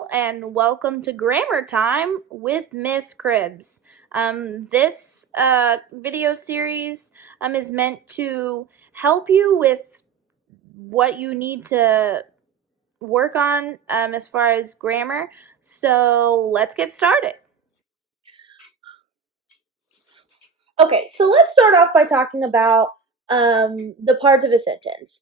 Hello and welcome to Grammar Time with Miss Cribbs. This video series is meant to help you with what you need to work on as far as grammar. So let's get started. Okay, so let's start off by talking about the parts of a sentence.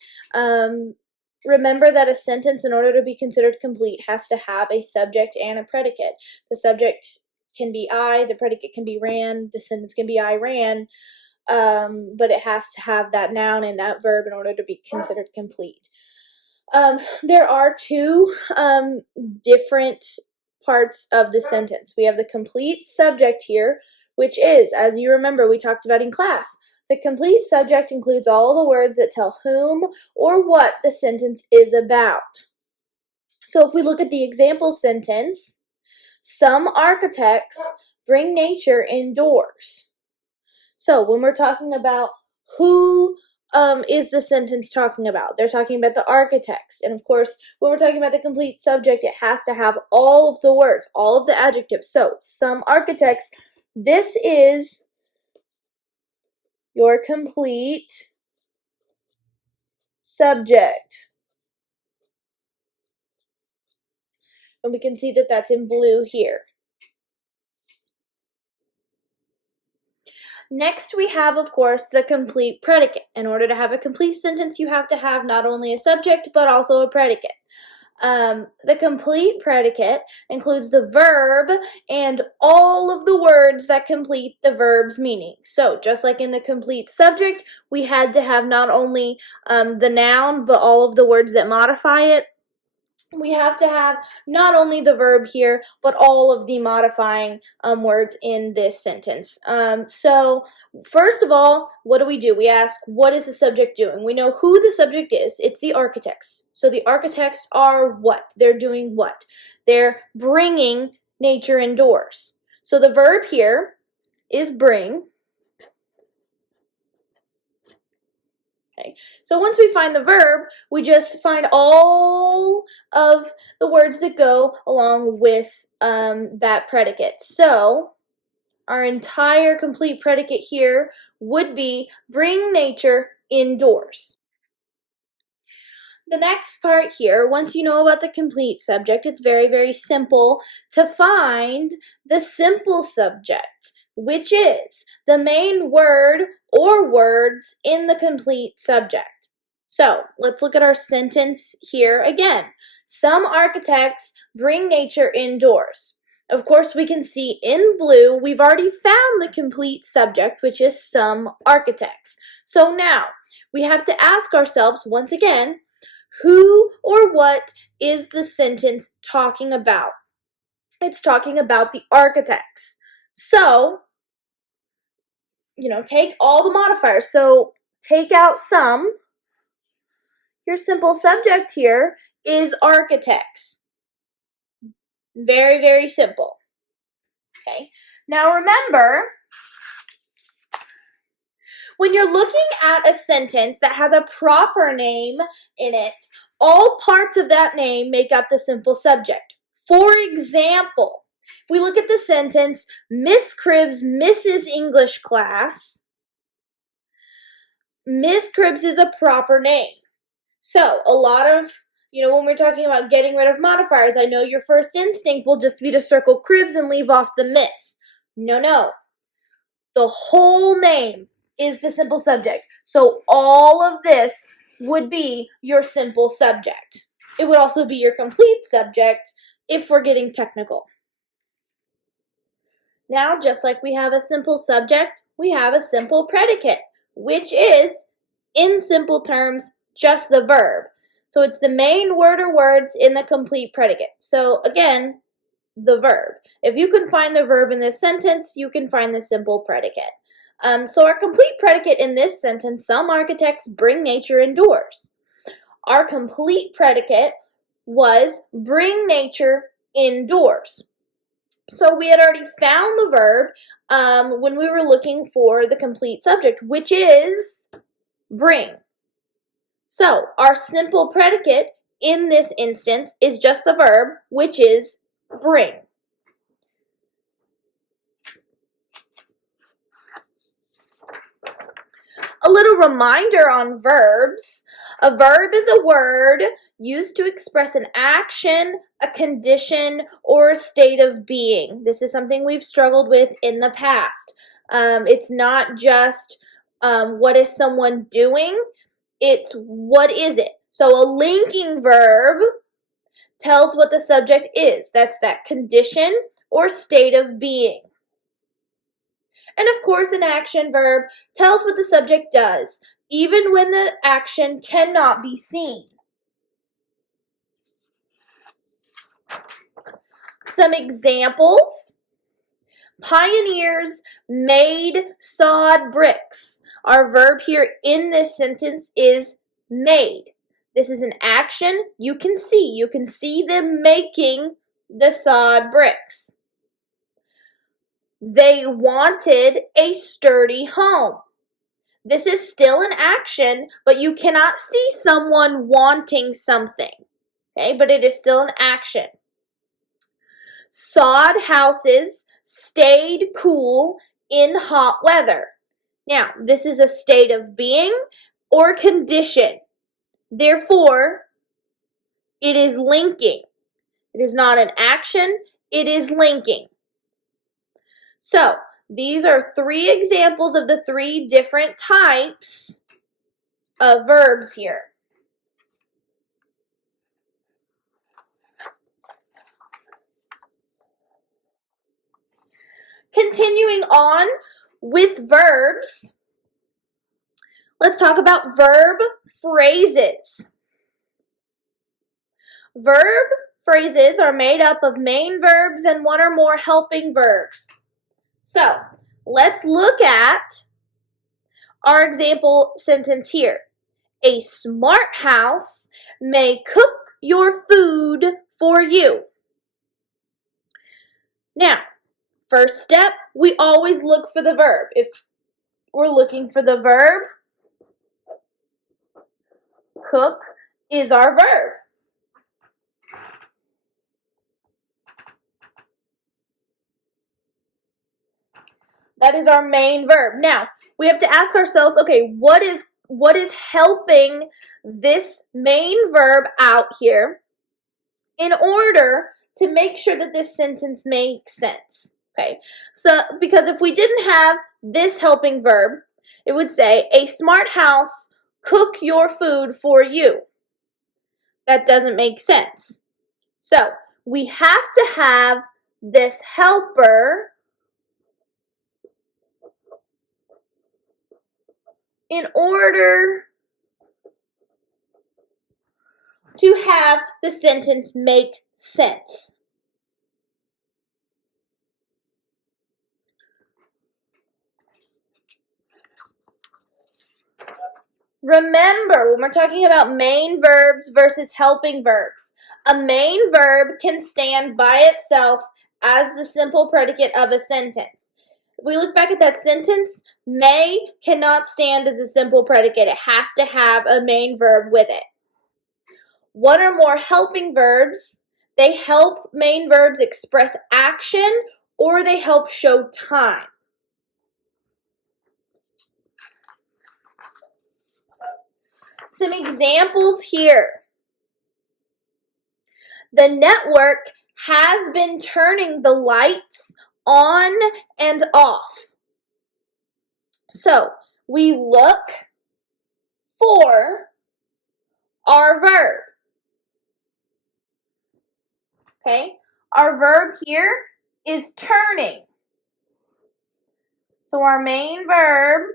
Remember that a sentence, in order to be considered complete, has to have a subject and a predicate. The subject can be I, the predicate can be ran, the sentence can be I ran, but it has to have that noun and that verb in order to be considered complete. There are two different parts of the sentence. We have the complete subject here, which is, as you remember, we talked about in class. The complete subject includes all the words that tell whom or what the sentence is about. So if we look at the example sentence, some architects bring nature indoors. So when we're talking about who is the sentence talking about? They're talking about the architects. And of course, when we're talking about the complete subject, it has to have all of the words, all of the adjectives. So some architects, this is your complete subject. And we can see that that's in blue here. Next, we have, of course, the complete predicate. In order to have a complete sentence, you have to have not only a subject, but also a predicate. The complete predicate includes the verb and all of the words that complete the verb's meaning. So, just like in the complete subject, we had to have not only the noun, but all of the words that modify it. We have to have not only the verb here, but all of the modifying words in this sentence. So first of all, what do? We ask, what is the subject doing? We know who the subject is. It's the architects. So the architects are what? They're doing what? They're bringing nature indoors. So the verb here is bring. Okay. So once we find the verb, we just find all of the words that go along with that predicate. So our entire complete predicate here would be bring nature indoors. The next part here, once you know about the complete subject, it's very, very simple to find the simple subject, which is the main word or words in the complete subject. So let's look at our sentence here again. Some architects bring nature indoors. Of course, we can see in blue, we've already found the complete subject, which is some architects. So now we have to ask ourselves once again, who or what is the sentence talking about? It's talking about the architects. So, take all the modifiers. So take out some. Your simple subject here is architects. Very, very simple. Okay. Now remember, when you're looking at a sentence that has a proper name in it, all parts of that name make up the simple subject. For example, if we look at the sentence, Miss Cribbs misses English class, Miss Cribbs is a proper name. So a lot of, when we're talking about getting rid of modifiers, I know your first instinct will just be to circle Cribbs and leave off the miss. No. The whole name is the simple subject. So all of this would be your simple subject. It would also be your complete subject if we're getting technical. Now, just like we have a simple subject, we have a simple predicate, which is, in simple terms, just the verb. So it's the main word or words in the complete predicate. So again, the verb. If you can find the verb in this sentence, you can find the simple predicate. So our complete predicate in this sentence, some architects bring nature indoors. Our complete predicate was bring nature indoors. So we had already found the verb when we were looking for the complete subject, which is bring. So our simple predicate in this instance is just the verb, which is bring. A little reminder on verbs. A verb is a word used to express an action, a condition, or a state of being. This is something we've struggled with in the past. It's not just what is someone doing, it's what is it. So a linking verb tells what the subject is. That's that condition or state of being. And of course, an action verb tells what the subject does, even when the action cannot be seen. Some examples. Pioneers made sod bricks. Our verb here in this sentence is made. This is an action you can see. You can see them making the sod bricks. They wanted a sturdy home. This is still an action, but you cannot see someone wanting something. Okay, but it is still an action. Sod houses stayed cool in hot weather. Now, this is a state of being or condition. Therefore, it is linking. It is not an action, it is linking. So, these are 3 examples of the 3 different types of verbs here. Continuing on with verbs, let's talk about verb phrases. Verb phrases are made up of main verbs and one or more helping verbs. So, let's look at our example sentence here. A smart house may cook your food for you. Now, first step, we always look for the verb. If we're looking for the verb, cook is our verb. That is our main verb. Now, we have to ask ourselves, okay, what is helping this main verb out here in order to make sure that this sentence makes sense? Okay, so because if we didn't have this helping verb, it would say, a smart house cook your food for you. That doesn't make sense. So we have to have this helper in order to have the sentence make sense. Remember, when we're talking about main verbs versus helping verbs, a main verb can stand by itself as the simple predicate of a sentence. If we look back at that sentence, may cannot stand as a simple predicate. It has to have a main verb with it. One or more helping verbs, they help main verbs express action or they help show time. Some examples here. The network has been turning the lights on and off. So, we look for our verb. Okay? Our verb here is turning. So, our main verb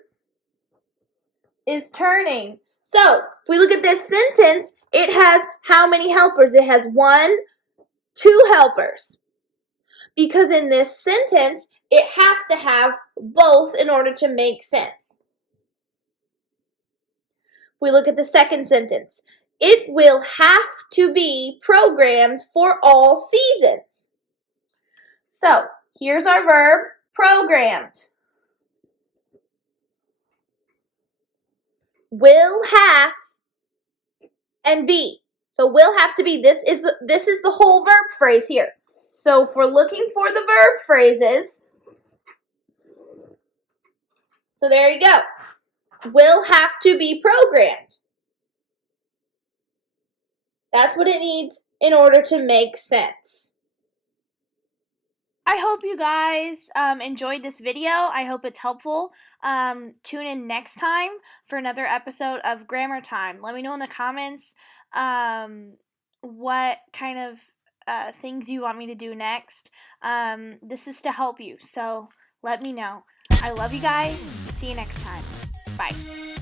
is turning. So, if we look at this sentence, it has how many helpers? It has 1, 2 helpers. Because in this sentence, it has to have both in order to make sense. If we look at the second sentence, it will have to be programmed for all seasons. So, here's our verb, programmed. Will have and be. So will have to be, this is the whole verb phrase here. So if we're looking for the verb phrases, so there you go. Will have to be programmed. That's what it needs in order to make sense. I hope you guys enjoyed this video. I hope it's helpful. Tune in next time for another episode of Grammar Time. Let me know in the comments what kind of things you want me to do next. This is to help you, so let me know. I love you guys. See you next time. Bye.